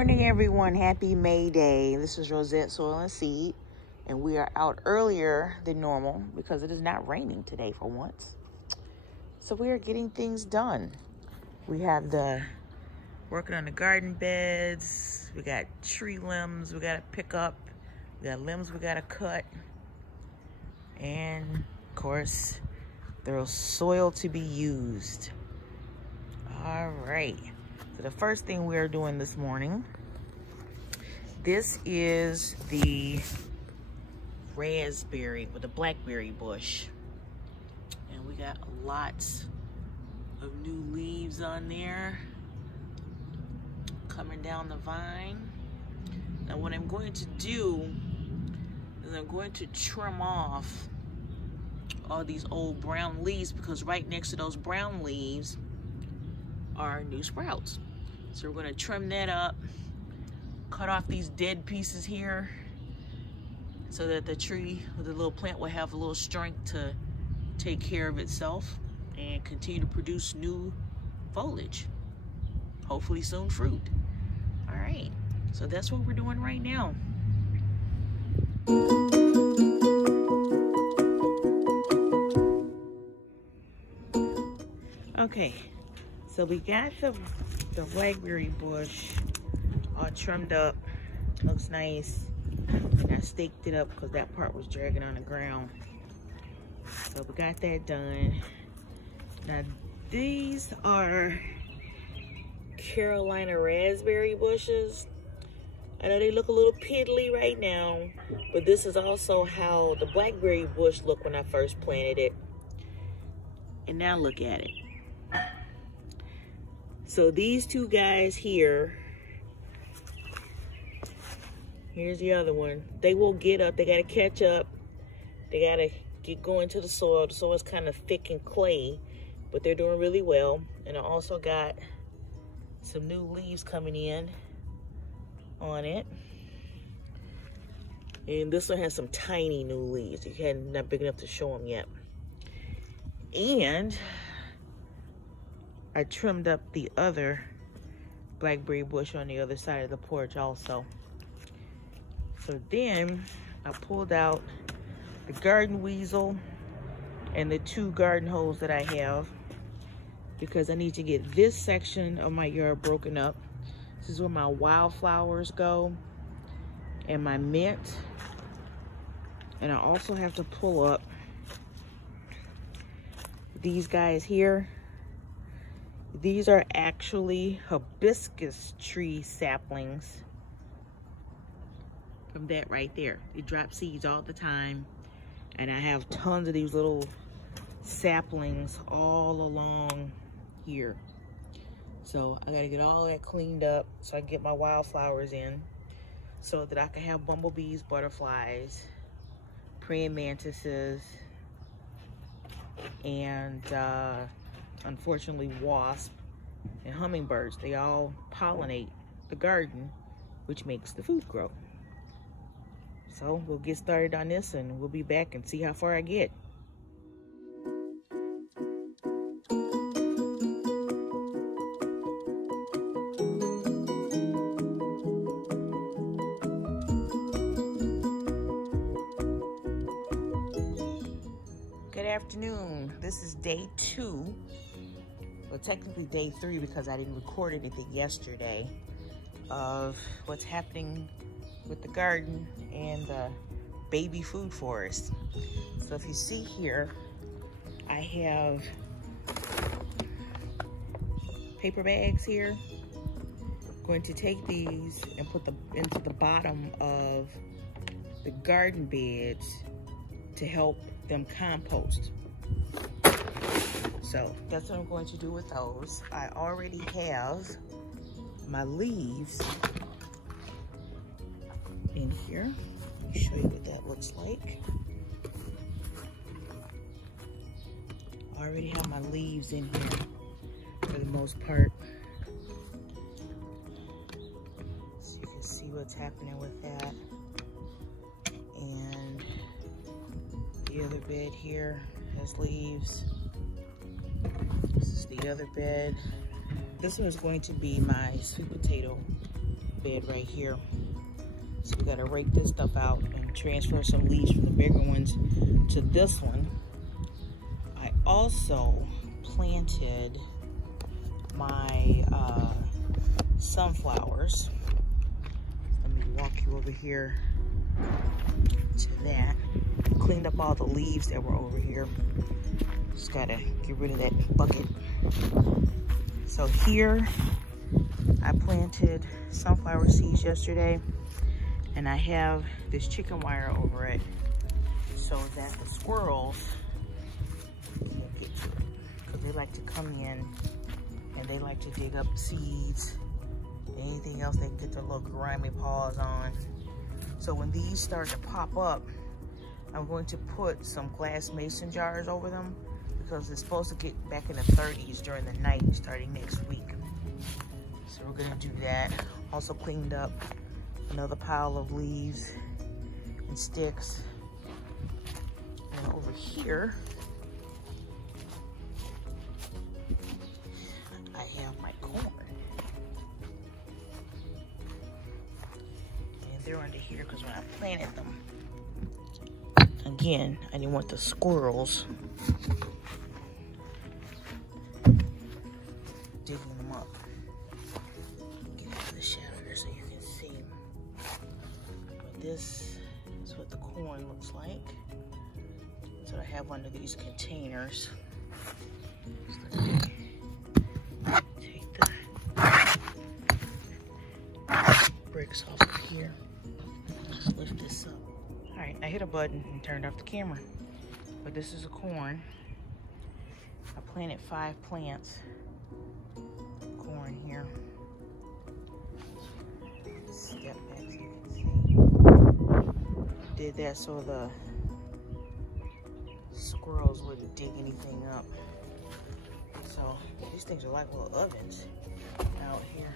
morning, everyone. Happy May Day. This is Rosette Soil and Seed, and we are out earlier than normal because it is not raining today for once. So we are getting things done. We have working on the garden beds. We got tree limbs we got to pick up. We got limbs we got to cut. And, of course, there's soil to be used. All right. So the first thing we are doing this morning, this is the raspberry with the blackberry bush. And we got lots of new leaves on there coming down the vine. Now what I'm going to do is I'm going to trim off all these old brown leaves, because right next to those brown leaves are new sprouts. So we're going to trim that up, cut off these dead pieces here so that the tree or the little plant will have a little strength to take care of itself and continue to produce new foliage. Hopefully soon fruit. All right, so that's what we're doing right now. Okay, so we got the blackberry bush all trimmed up. Looks nice. And I staked it up because that part was dragging on the ground. So we got that done. Now these are Carolina raspberry bushes. I know they look a little piddly right now, but this is also how the blackberry bush looked when I first planted it. And now look at it. So these two guys here, here's the other one. They will get up. They got to catch up. They got to get going to the soil. The soil is kind of thick and clay, but they're doing really well. And I also got some new leaves coming in on it. And this one has some tiny new leaves. Not big enough to show them yet. And I trimmed up the other blackberry bush on the other side of the porch also. So then I pulled out the garden weasel and the two garden hoses that I have, because I need to get this section of my yard broken up. This is where my wildflowers go and my mint. And I also have to pull up these guys here. These are actually hibiscus tree saplings from that right there. It drops seeds all the time. And I have tons of these little saplings all along here. So I gotta get all that cleaned up so I can get my wildflowers in, so that I can have bumblebees, butterflies, praying mantises, and unfortunately wasps and hummingbirds. They all pollinate the garden, which makes the food grow. So we'll get started on this and we'll be back and see how far I get. Good afternoon. This is day 2. Well, technically day 3 because I didn't record anything yesterday of what's happening with the garden and the baby food forest. So if you see here, I have paper bags here. I'm going to take these and put them into the bottom of the garden beds to help them compost. So that's what I'm going to do with those. I already have my leaves in here. Let me show you what that looks like. I already have my leaves in here for the most part. So you can see what's happening with that. And the other bed here has leaves. This is the other bed. This one is going to be my sweet potato bed right here. So we gotta rake this stuff out and transfer some leaves from the bigger ones to this one. I also planted my sunflowers. Let me walk you over here to that. Cleaned up all the leaves that were over here. Just gotta get rid of that bucket. So here, I planted sunflower seeds yesterday, and I have this chicken wire over it so that the squirrels can't get to it, because they like to come in and they like to dig up seeds, anything else they can get their little grimy paws on. So when these start to pop up, I'm going to put some glass mason jars over them, because it's supposed to get back in the 30s during the night starting next week. So we're gonna do that. Also cleaned up another pile of leaves and sticks. And over here, I have my corn. And they're under here because when I planted them, again, I didn't want the squirrels digging them up. Get into the shadow there so you can see. But this is what the corn looks like. So I have one of these containers. So take the bricks off of here. Just lift this up. All right, I hit a button and turned off the camera. But this is a corn. I planted 5 plants. Corn here. Step back so you can see. Did that so the squirrels wouldn't dig anything up. So these things are like little ovens out here.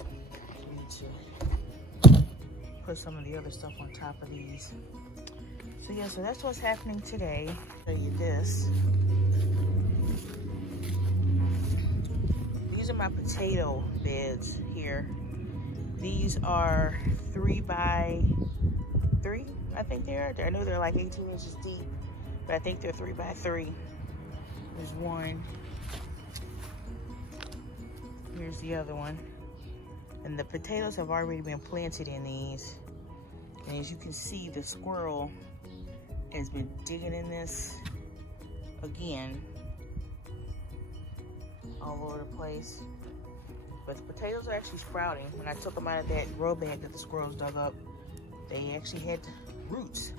I need to put some of the other stuff on top of these. So yeah, so that's what's happening today. I'll show you this. These are my potato beds here. These are 3 by 3, I think they are. I know they're like 18 inches deep, but I think they're 3 by 3. There's one. Here's the other one. And the potatoes have already been planted in these. And as you can see, the squirrel has been digging in this again, all over the place. But the potatoes are actually sprouting. When I took them out of that grow bag that the squirrels dug up, they actually had roots.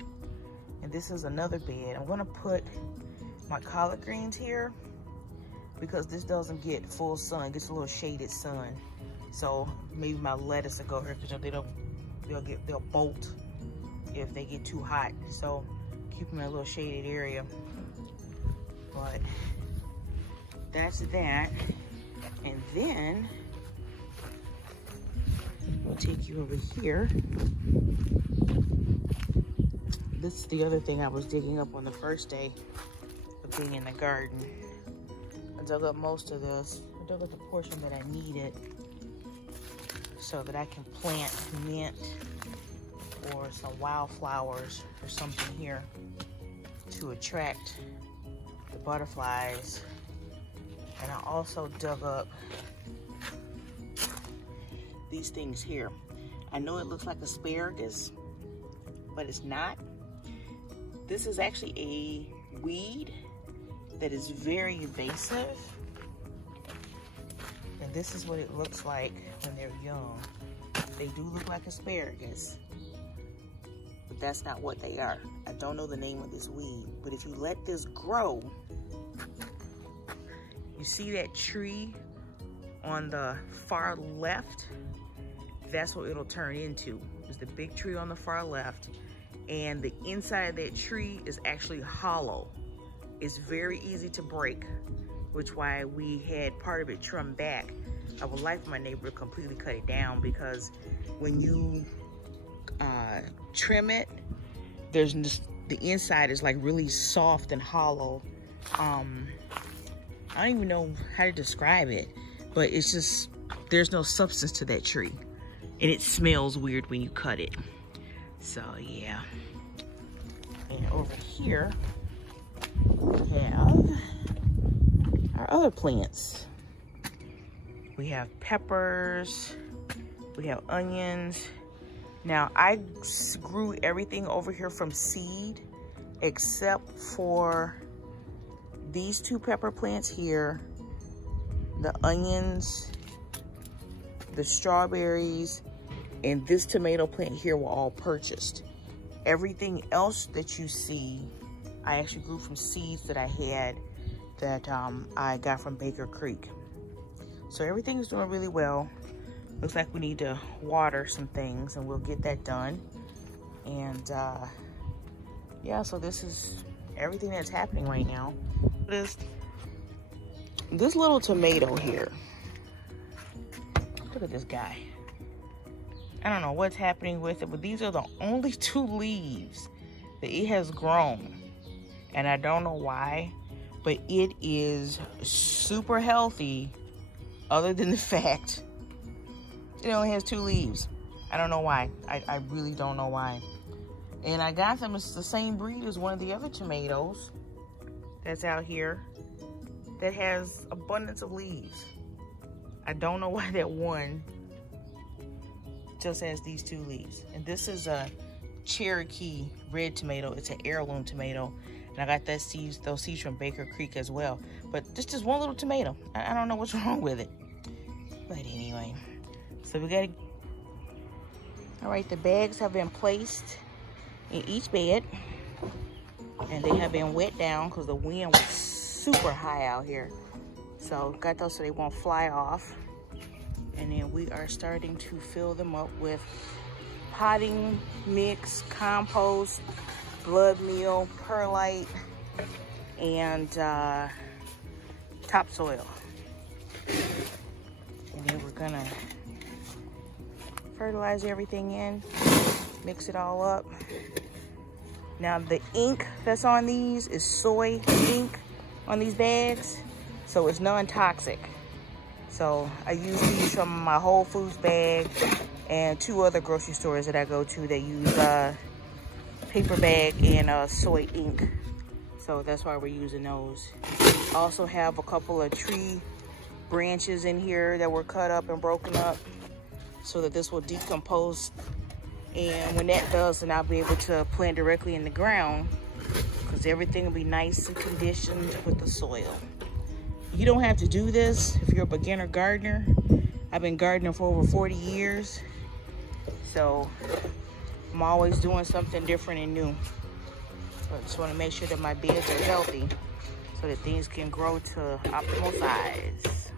And this is another bed. I'm gonna put my collard greens here because this doesn't get full sun, it gets a little shaded sun. So maybe my lettuce will go here because they'll bolt if they get too hot. So keep them in a little shaded area. But that's that. And then we'll take you over here. This is the other thing I was digging up on the first day of being in the garden. I dug up most of this. I dug up the portion that I needed so that I can plant mint or some wildflowers or something here to attract the butterflies. And I also dug up these things here. I know it looks like asparagus, but it's not. This is actually a weed that is very invasive. And this is what it looks like when they're young. They do look like asparagus, but that's not what they are. I don't know the name of this weed, but if you let this grow, you see that tree on the far left? That's what it'll turn into. There's the big tree on the far left, and the inside of that tree is actually hollow. It's very easy to break, which why we had part of it trimmed back. I would like for my neighbor to completely cut it down, because when you trim it, there's just, the inside is like really soft and hollow. I don't even know how to describe it, but it's just, there's no substance to that tree. and it smells weird when you cut it. So yeah. And over here we have our other plants. We have peppers, we have onions. Now I grew everything over here from seed except for these two pepper plants here, the onions, the strawberries, and this tomato plant here were all purchased. Everything else that you see, I actually grew from seeds that I had that I got from Baker Creek. So everything is doing really well. Looks like we need to water some things, and we'll get that done. And yeah, so this is everything that's happening right now. This little tomato here. Look at this guy. I don't know what's happening with it, but these are the only 2 leaves that it has grown. And I don't know why, but it is super healthy other than the fact it only has 2 leaves. I don't know why. I really don't know why. And I got them, it's the same breed as one of the other tomatoes that's out here that has abundance of leaves. I don't know why that one just has these 2 leaves. And this is a Cherokee red tomato. It's an heirloom tomato. And I got those seeds from Baker Creek as well. But this is just one little tomato. I don't know what's wrong with it. But anyway, so we gotta, all right, the bags have been placed in each bed. And they have been wet down because the wind was super high out here. So got those so they won't fly off. And then we are starting to fill them up with potting mix, compost, blood meal, perlite, and topsoil. And then we're gonna fertilize everything in, mix it all up. Now the ink that's on these is soy ink on these bags, so it's non-toxic. So I use these from my Whole Foods bag and 2 other grocery stores that I go to that use paper bag and soy ink. So that's why we're using those. Also have a couple of tree branches in here that were cut up and broken up so that this will decompose. And when that does, then I'll be able to plant directly in the ground because everything will be nice and conditioned with the soil. You don't have to do this if you're a beginner gardener. I've been gardening for over 40 years. So I'm always doing something different and new. So I just want to make sure that my beds are healthy so that things can grow to optimal size.